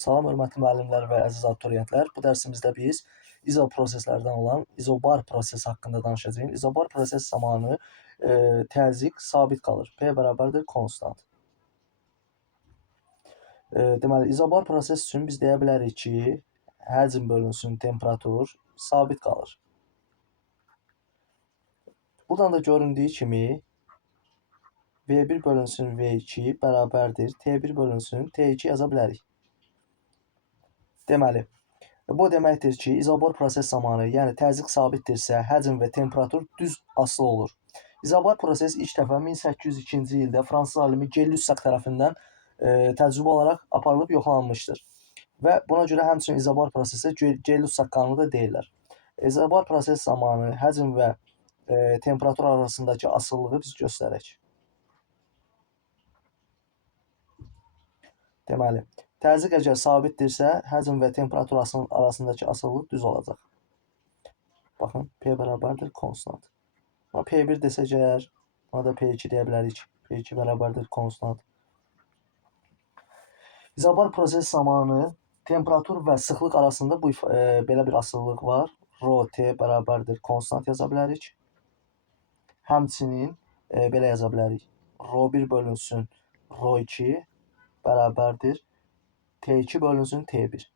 Salam hörmətli müəllimlər və əziz abituriyentlər. Bu dərsimizdə biz izoproseslərdən olan izobar prosesi haqqında danışacağıq. İzobar proses zamanı təzyiq sabit qalır. P bərabərdir konstant. Deməli, izobar proses üçün biz deyə bilərik ki, həcm bölünsün temperatur sabit qalır. Buradan da göründüyü kimi V1 bölünsün V2 bərabərdir T1 bölünsün T2 yaza bilərik. Deməli, bu deməkdir ki, izobar proses zamanı, yəni təzyiq sabitdirsə, həcm və temperatur düz asılı olur. İzobar proses ilk dəfə 1802-ci ildə fransız alimi Gay-Lussac tərəfindən təcrübə olaraq aparılıb yoxlanılmışdır. Və buna görə həmçinin izobar prosesə Gay-Lussac qanunu da deyirlər. İzobar proses zamanı həcm və temperatur arasındakı asılılığı biz göstərək. Deməli, təzyiq əgər sabitdirsə, həcm və temperatur arasındakı asılılıq düz olacaq. Baxın, P bərabərdir konstant. P1 desək əgər, ona da P2 deyə bilərik. P2 bərabərdir konstant. İzobar proses zamanı temperatur və sıxlıq arasında belə bir asılılıq var. Rho T bərabərdir konstant yaza bilərik. Həmçinin belə yaza bilərik. Rho1 bölünsün Rho2 bərabərdir T2 bölünsün T1.